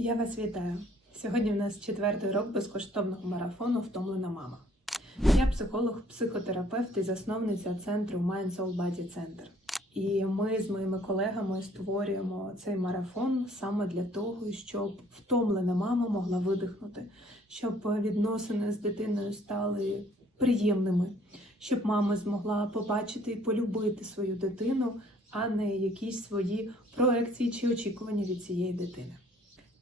Я вас вітаю. Сьогодні в нас четвертий рок безкоштовного марафону Втомлена мама. Я психолог, психотерапевт і засновниця центру Mind Soul Body Center. І ми з моїми колегами створюємо цей марафон саме для того, щоб втомлена мама могла видихнути, щоб відносини з дитиною стали приємними, щоб мама змогла побачити і полюбити свою дитину, а не якісь свої проекції чи очікування від цієї дитини.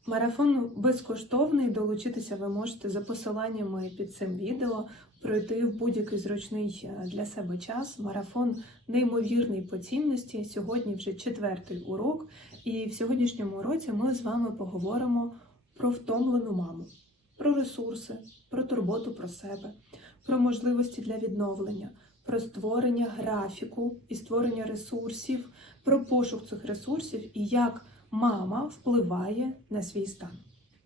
Марафон безкоштовний. Долучитися ви можете за посиланнями під цим відео, пройти в будь-який зручний е, для себе час. Марафон неймовірний по цінності. Сьогодні вже четвертий урок, і в сьогоднішньому уроці ми з вами поговоримо про втомлену маму, про ресурси, про турботу про себе, про можливості для відновлення, про створення графіку і створення ресурсів, про пошук цих ресурсів і як мама впливає на свій стан.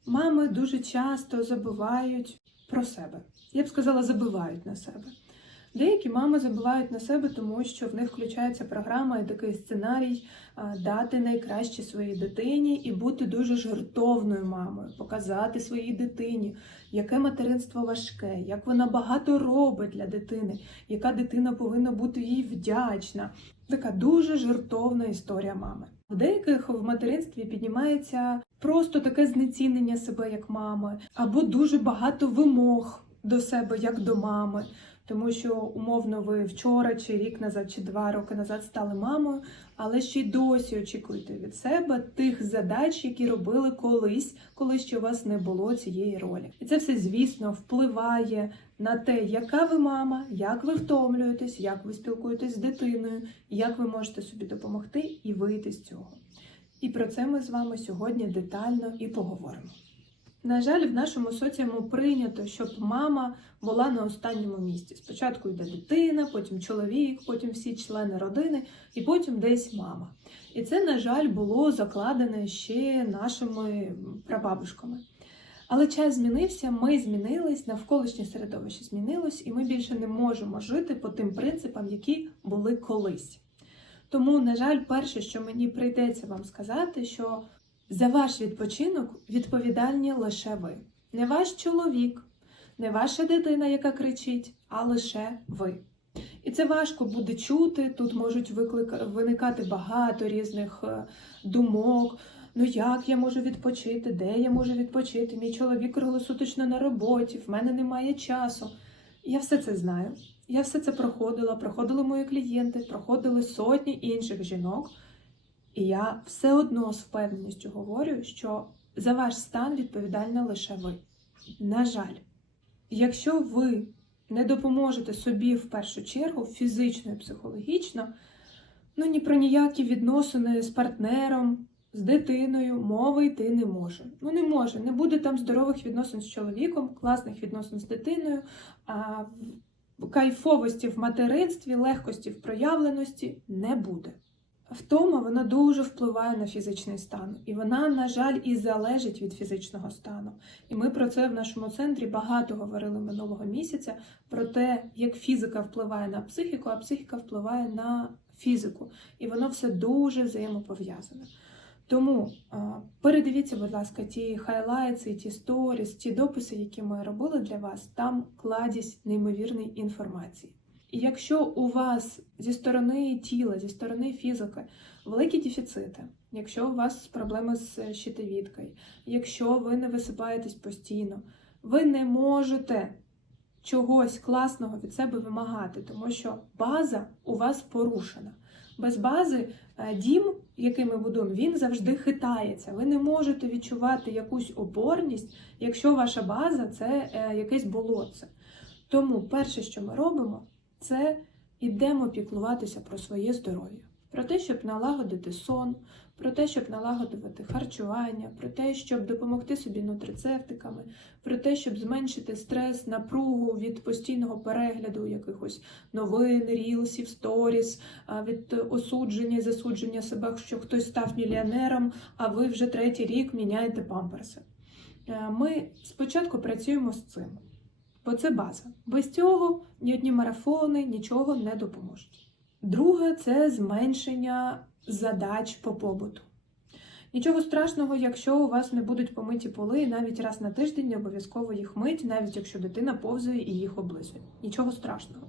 Мами дуже часто забувають про себе. Я б сказала, забувають на себе. Деякі мами забувають на себе, тому що в них включається програма і такий сценарій дати найкраще своїй дитині і бути дуже жертовною мамою, показати своїй дитині, яке материнство важке, як вона багато робить для дитини, яка дитина повинна бути їй вдячна. Така дуже жертовна історія мами. В деяких в материнстві піднімається просто таке знецінення себе як мами, або дуже багато вимог до себе як до мами. Тому що умовно ви вчора, чи рік назад, чи два роки назад стали мамою, але ще й досі очікуєте від себе тих задач, які робили колись, коли ще у вас не було цієї ролі. І це все, звісно, впливає на те, яка ви мама, як ви втомлюєтесь, як ви спілкуєтесь з дитиною, як ви можете собі допомогти і вийти з цього. І про це ми з вами сьогодні детально і поговоримо. На жаль, в нашому соціуму прийнято, щоб мама була на останньому місці. Спочатку йде дитина, потім чоловік, потім всі члени родини, і потім десь мама. І це, на жаль, було закладене ще нашими прабабушками. Але час змінився, ми змінились, навколишнє середовище змінилось, і ми більше не можемо жити по тим принципам, які були колись. Тому, на жаль, перше, що мені прийдеться вам сказати, що за ваш відпочинок відповідальні лише ви. Не ваш чоловік, не ваша дитина, яка кричить, а лише ви. І це важко буде чути. Тут можуть виклика... виникати багато різних е, думок. Ну як я можу відпочити? Де я можу відпочити? Мій чоловік круглосуточно на роботі, в мене немає часу. Я все це знаю. Я все це проходила, проходили мої клієнти, проходили сотні інших жінок. І я все одно з впевненістю говорю, що за ваш стан відповідальна лише ви. На жаль, якщо ви не допоможете собі в першу чергу фізично і психологічно, ну ні про ніякі відносини з партнером, з дитиною мови йти не може. Ну не може. Не буде там здорових відносин з чоловіком, класних відносин з дитиною, а кайфовості в материнстві, легкості в проявленості не буде. Втома вона дуже впливає на фізичний стан, і вона, на жаль, і залежить від фізичного стану. І ми про це в нашому центрі багато говорили минулого місяця про те, як фізика впливає на психіку, а психіка впливає на фізику. І воно все дуже взаємопов'язане. Тому передивіться, будь ласка, ті хайлайтси, ті сторіс, ті дописи, які ми робили для вас, там кладість неймовірної інформації. І якщо у вас зі сторони тіла, зі сторони фізики великі дефіцити, якщо у вас проблеми з щитовідкою, якщо ви не висипаєтесь постійно, ви не можете чогось класного від себе вимагати, тому що база у вас порушена. Без бази е, дім, який ми будуємо, він завжди хитається. Ви не можете відчувати якусь опорність, якщо ваша база це е, якесь болотце. Тому перше, що ми робимо, це ідемо піклуватися про своє здоров'я, про те, щоб налагодити сон, про те, щоб налагодити харчування, про те, щоб допомогти собі нутрицептиками, про те, щоб зменшити стрес, напругу від постійного перегляду якихось новин, рілсів, сторіс, від осудження засудження себе, що хтось став мільйонером, а ви вже третій рік міняєте памперси. Е, Ми спочатку працюємо з цим. Бо це база. Без цього ні одні марафони нічого не допоможуть. Друге це зменшення задач по побуту. Нічого страшного, якщо у вас не будуть помиті поли, і навіть раз на тиждень не обов'язково їх мить, навіть якщо дитина повзає і їх облизує. Нічого страшного.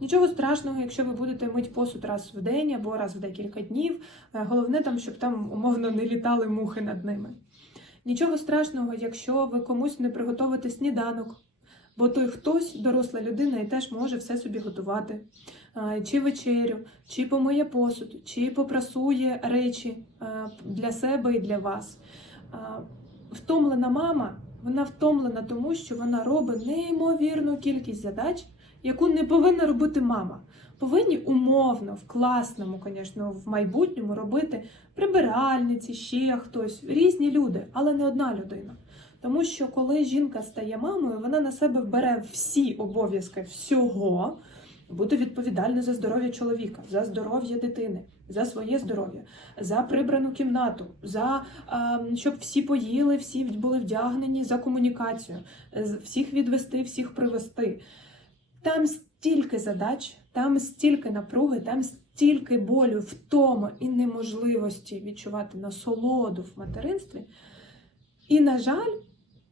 Нічого страшного, якщо ви будете мить посуд раз в день або раз в декілька днів. Е, Головне там, щоб там умовно не літали мухи над ними. Нічого страшного, якщо ви комусь не приготовите сніданок, бо той хтось, доросла людина, і теж може все собі готувати. Чи вечерю, чи помиє посуд, чи попрасує речі для себе і для вас. Втомлена мама, вона втомлена тому, що вона робить неймовірну кількість задач, яку не повинна робити мама. Повинні умовно, в класному, звісно, в майбутньому робити прибиральниці, ще хтось, різні люди, але не одна людина. Тому що коли жінка стає мамою, вона на себе бере всі обов'язки всього, бути відповідальною за здоров'я чоловіка, за здоров'я дитини, за своє здоров'я, за прибрану кімнату, за е, щоб всі поїли, всі були вдягнені, за комунікацію, всіх відвести, всіх привести. Там стільки задач, там стільки напруги, там стільки болю, втоми і неможливості відчувати насолоду в материнстві. І, на жаль,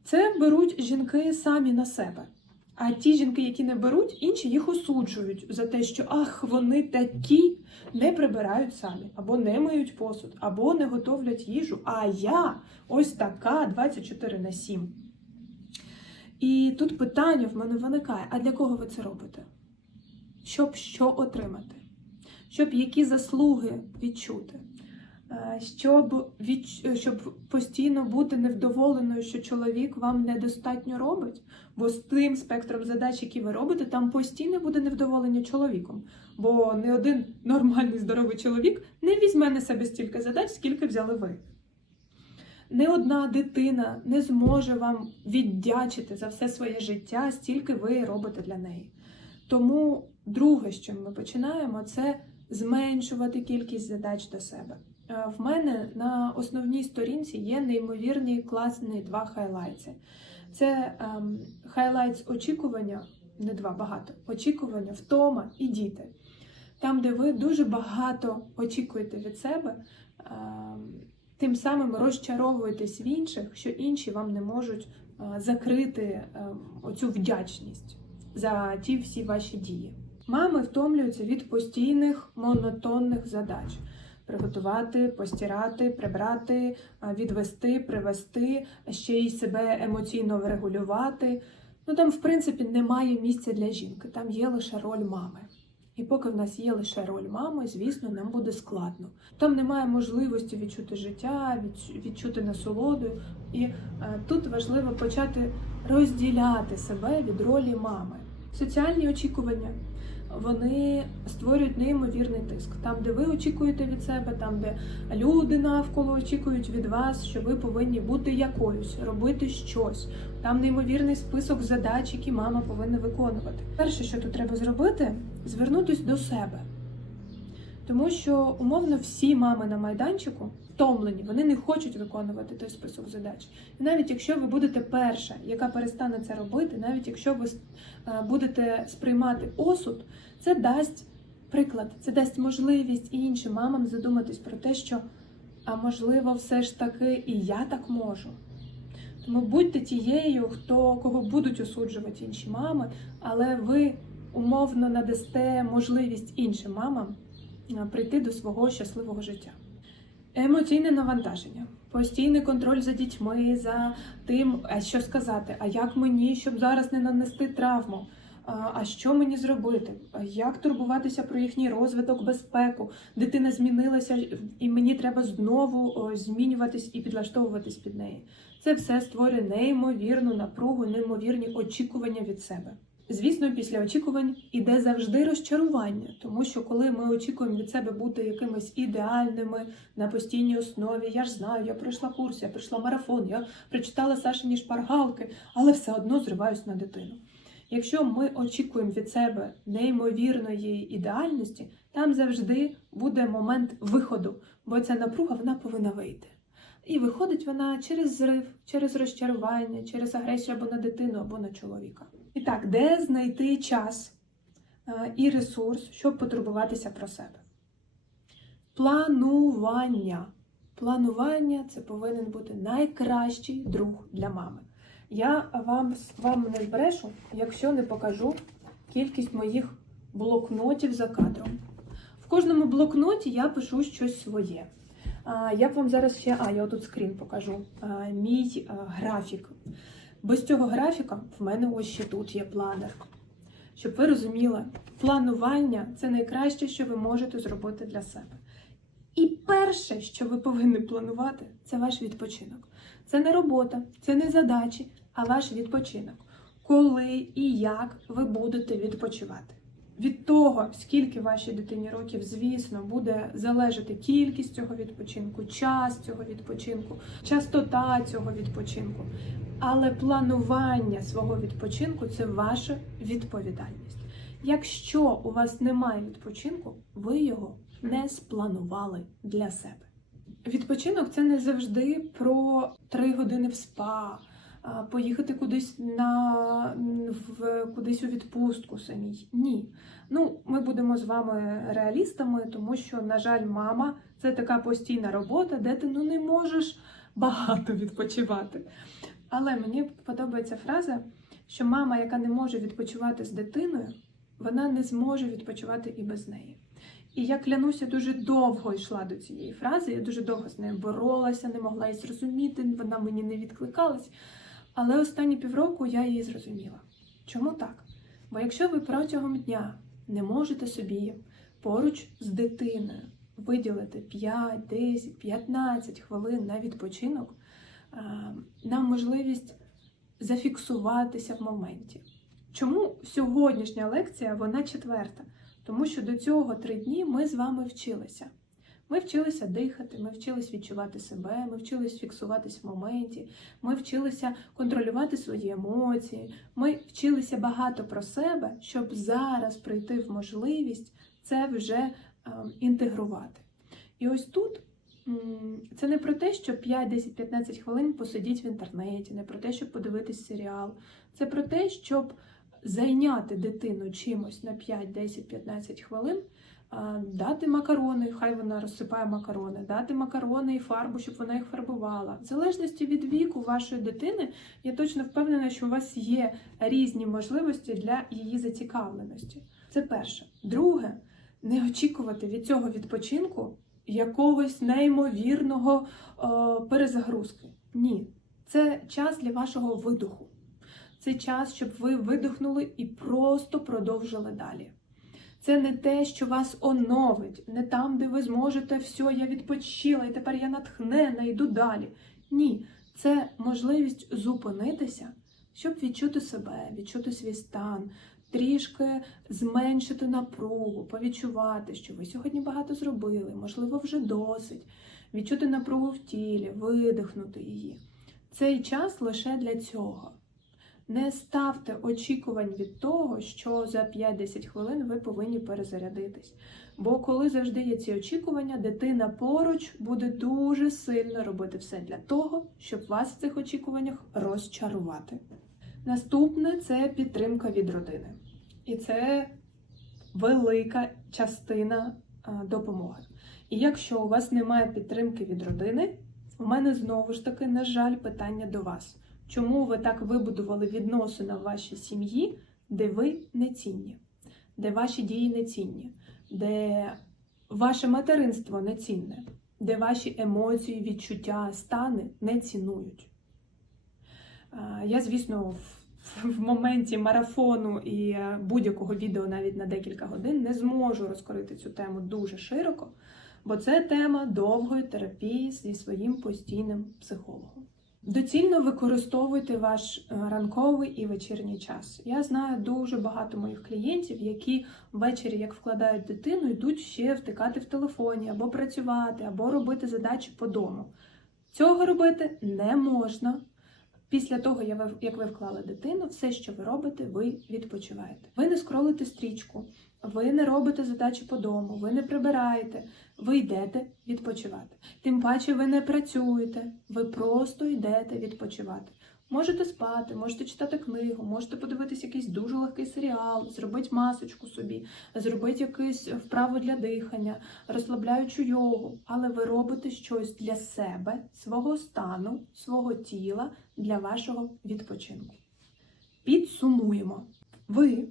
це беруть жінки самі на себе. А ті жінки, які не беруть, інші їх осуджують за те, що ах, вони такі не прибирають самі, або не миють посуд, або не готовлять їжу. А я ось така 24 на 7. І тут питання в мене виникає: а для кого ви це робите? Щоб що отримати? Щоб які заслуги відчути? Е, Щоб, відч... щоб постійно бути невдоволеною, що чоловік вам недостатньо робить, бо з тим спектром задач, які ви робите, там постійно буде невдоволення чоловіком. Бо не один нормальний здоровий чоловік не візьме на себе стільки задач, скільки взяли ви. Не одна дитина не зможе вам віддячити за все своє життя, стільки ви робите для неї. Тому друге, чим ми починаємо, це зменшувати кількість задач до себе. Е, В мене на основній сторінці є неймовірні класні два хайлайти. Це ем, хайлайтс очікування, не два багато, очікування, втома і діти. Там, де ви дуже багато очікуєте від себе, ем, тим самим розчаровуєтесь в інших, що інші вам не можуть е, закрити ем, оцю вдячність за ті всі ваші дії. Мами втомлюються від постійних монотонних задач. Приготувати, постирати, прибрати, відвести, привести, ще й себе емоційно врегулювати. Ну там, в принципі, немає місця для жінки, там є лише роль мами. І поки в нас є лише роль мами, звісно, нам буде складно. Там немає можливості відчути життя, відчути насолоду. І е, тут важливо почати розділяти себе від ролі мами. Соціальні очікування вони створюють неймовірний тиск. Там, де ви очікуєте від себе, там, де люди навколо очікують від вас, що ви повинні бути якоюсь, робити щось. Там неймовірний список задач, які мама повинна виконувати. Перше, що тут треба зробити, звернутися до себе. Тому що умовно всі мами на майданчику втомлені, вони не хочуть виконувати той список задач. І навіть якщо ви будете перша, яка перестане це робити, навіть якщо ви е, будете сприймати осуд, це дасть приклад, це дасть можливість і іншим мамам задуматись про те, що а можливо, все ж таки і я так можу. Тому будьте тією, хто кого будуть осуджувати інші мами, але ви умовно надасте можливість іншим мамам прийти до свого щасливого життя. Емоційне навантаження, постійний контроль за дітьми, за тим, а що сказати, а як мені, щоб зараз не нанести травму, а а що мені зробити, як турбуватися про їхній розвиток, безпеку. Дитина змінилася, і мені треба знову змінюватись і підлаштовуватись під неї. Це все створює неймовірну напругу, неймовірні очікування від себе. Звісно, після очікувань іде завжди розчарування, тому що коли ми очікуємо від себе бути якимись ідеальними на постійній основі, я ж знаю, я пройшла курс, я пройшла марафон, я прочитала Сашині шпаргалки, але все одно зриваюсь на дитину. Якщо ми очікуємо від себе неймовірної ідеальності, там завжди буде момент виходу, бо ця напруга вона повинна вийти. І виходить вона через зрив, через розчарування, через агресію або на дитину, або на чоловіка. І так, де знайти час е, і ресурс, щоб потурбуватися про себе? Планування. Планування це повинен бути найкращий друг для мами. Я вам, вам не збрешу, якщо не покажу кількість моїх блокнотів за кадром. В кожному блокноті я пишу щось своє. Я б вам зараз ще, а я тут скрін покажу. Мій графік. Без цього графіка в мене ось ще тут є планер. Щоб ви розуміли, планування це найкраще, що ви можете зробити для себе. І перше, що ви повинні планувати, це ваш відпочинок. Це не робота, це не задачі, а ваш відпочинок. Коли і як ви будете відпочивати. Від того, скільки вашій дитині років, звісно, буде залежати кількість цього відпочинку, час цього відпочинку, частота цього відпочинку. Але планування свого відпочинку це ваша відповідальність. Якщо у вас немає відпочинку, ви його не спланували для себе. Відпочинок це не завжди про три години в спа, поїхати кудись на в кудись у відпустку самій. Ні. Ну, ми будемо з вами реалістами, тому що, на жаль, мама це така постійна робота, де ти ну не можеш багато відпочивати. Але мені подобається фраза, що мама, яка не може відпочивати з дитиною, вона не зможе відпочивати і без неї. І я клянуся, дуже довго йшла до цієї фрази, я дуже довго з нею боролася, не могла її зрозуміти, вона мені не відкликалась. Але останні півроку я її зрозуміла. Чому так? Бо якщо ви протягом дня не можете собі поруч з дитиною виділити 5, 10, 15 хвилин на відпочинок, нам можливість зафіксуватися в моменті. Чому сьогоднішня лекція вона четверта? Тому що до цього три дні ми з вами вчилися. Ми вчилися дихати, ми вчилися відчувати себе, ми вчилися фіксуватись в моменті, ми вчилися контролювати свої емоції, ми вчилися багато про себе, щоб зараз прийти в можливість це вже е, інтегрувати. І ось тут це не про те, що 5, 10, 15 хвилин посидіть в інтернеті, не про те, щоб подивитись серіал. Це про те, щоб зайняти дитину чимось на 5, 10, 15 хвилин, дати макарони, хай вона розсипає макарони, дати макарони і фарбу, щоб вона їх фарбувала. В залежності від віку вашої дитини, я точно впевнена, що у вас є різні можливості для її зацікавленості. Це перше. Друге, не очікувати від цього відпочинку якогось неймовірного е, перезагрузки. Ні, це час для вашого видуху. Це час, щоб ви видихнули і просто продовжили далі. Це не те, що вас оновить, не там, де ви зможете все, я відпочила, і тепер я натхнена, йду далі. Ні, це можливість зупинитися, щоб відчути себе, відчути свій стан, трішки зменшити напругу, повідчувати, що ви сьогодні багато зробили, можливо, вже досить, відчути напругу в тілі, видихнути її. Цей час лише для цього. Не ставте очікувань від того, що за 5-10 хвилин ви повинні перезарядитись. Бо коли завжди є ці очікування, дитина поруч буде дуже сильно робити все для того, щоб вас в цих очікуваннях розчарувати. Наступне це підтримка від родини. І це велика частина допомоги. І якщо у вас немає підтримки від родини, у мене знову ж таки, на жаль, питання до вас. Чому ви так вибудували відносини в вашій сім'ї, де ви не цінні, де ваші дії не цінні, де ваше материнство не цінне, де ваші емоції, відчуття, стани не цінують? Я, звісно, в моменті марафону і е, будь-якого відео навіть на декілька годин не зможу розкрити цю тему дуже широко, бо це тема довгої терапії зі своїм постійним психологом. Доцільно використовуйте ваш е, ранковий і вечірній час. Я знаю дуже багато моїх клієнтів, які ввечері, як вкладають дитину, йдуть ще втикати в телефоні, або працювати, або робити задачі по дому. Цього робити не можна. Після того, як ви вклали дитину, все, що ви робите, ви відпочиваєте. Ви не скролите стрічку, ви не робите задачі по дому, ви не прибираєте, ви йдете відпочивати. Тим паче ви не працюєте, ви просто йдете відпочивати. Можете спати, можете читати книгу, можете подивитись якийсь дуже легкий серіал, зробити масочку собі, зробити якусь вправу для дихання, розслабляючу йогу, але ви робите щось для себе, свого стану, свого тіла, для вашого відпочинку. Підсумуємо. Ви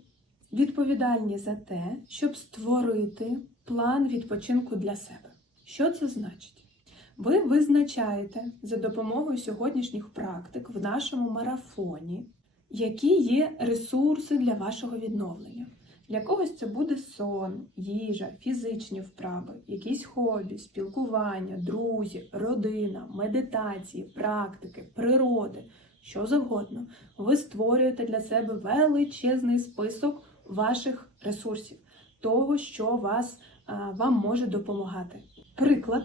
відповідальні за те, щоб створити план відпочинку для себе. Що це значить? Ви визначаєте за допомогою сьогоднішніх практик в нашому марафоні, які є ресурси для вашого відновлення. Для когось це буде сон, їжа, фізичні вправи, якісь хобі, спілкування, друзі, родина, медитації, практики, природи, що завгодно. Ви створюєте для себе величезний список ваших ресурсів, того, що вас, вам може допомагати. Приклад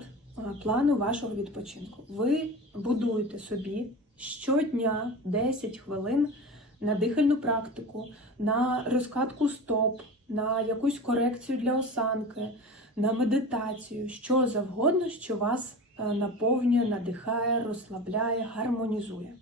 плану вашого відпочинку. Ви будуєте собі щодня 10 хвилин на дихальну практику, на розкатку стоп, на якусь корекцію для осанки, на медитацію, що завгодно, що вас е, наповнює, надихає, розслабляє, гармонізує.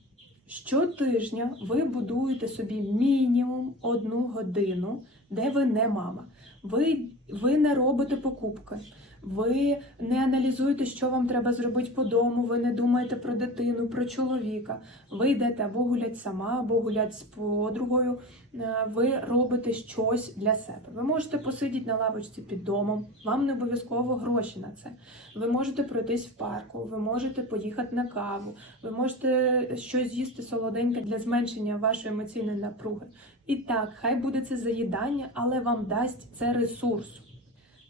Щотижня ви будуєте собі мінімум одну годину, де ви не мама. Ви, ви не робите покупки, ви не аналізуєте, що вам треба зробити по дому, ви не думаєте про дитину, про чоловіка. Ви йдете або гулять сама, або гулять з подругою. Е, Ви робите щось для себе. Ви можете посидіти на лавочці під домом, вам не обов'язково гроші на це. Ви можете пройтись в парку, ви можете поїхати на каву, ви можете щось з'їсти солоденьке для зменшення вашої емоційної напруги. І так, хай буде це заїдання, але вам дасть це ресурс.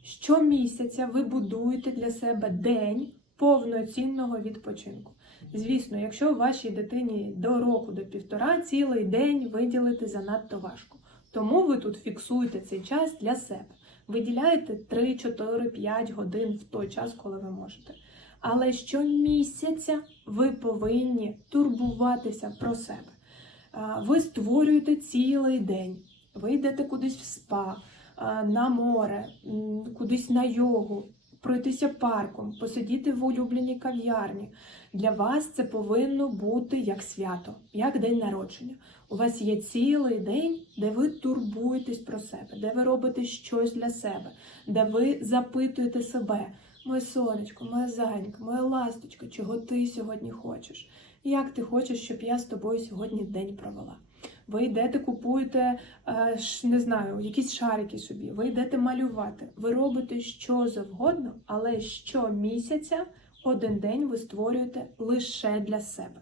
Щомісяця ви будуєте для себе день повноцінного відпочинку. Звісно, якщо вашій дитині до року, до півтора, цілий день виділити занадто важко. Тому ви тут фіксуєте цей час для себе. Виділяєте 3, 4, 5 годин в той час, коли ви можете. Але щомісяця ви повинні турбуватися про себе. Ви створюєте цілий день, ви йдете кудись в спа, на море, кудись на йогу, пройтися парком, посидіти в улюбленій кав'ярні. Для вас це повинно бути як свято, як день народження. У вас є цілий день, де ви турбуєтесь про себе, де ви робите щось для себе, де ви запитуєте себе, моє сонечко, моя зайнька, моя ласточка, чого ти сьогодні хочеш? Як ти хочеш, щоб я з тобою сьогодні день провела? Ви йдете, купуєте, е, не знаю, якісь шарики собі, ви йдете малювати, ви робите що завгодно, але щомісяця один день ви створюєте лише для себе.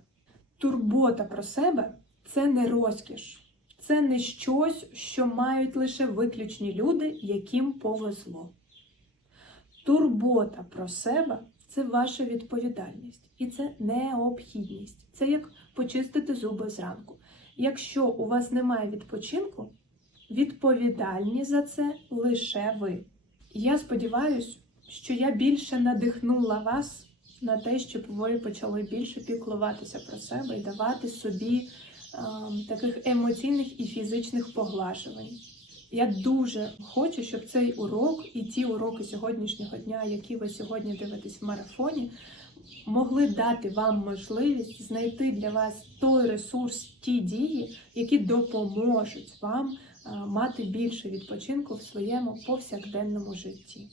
Турбота про себе це не розкіш, це не щось, що мають лише виключні люди, яким повезло. Турбота про себе це ваша відповідальність і це необхідність. Це як почистити зуби зранку. Якщо у вас немає відпочинку, відповідальні за це лише ви. Я сподіваюся, що я більше надихнула вас на те, щоб ви почали більше піклуватися про себе і давати собі ем, таких емоційних і фізичних поглажувань. Я дуже хочу, щоб цей урок і ті уроки сьогоднішнього дня, які ви сьогодні дивитесь в марафоні, могли дати вам можливість знайти для вас той ресурс, ті дії, які допоможуть вам е, мати більше відпочинку в своєму повсякденному житті.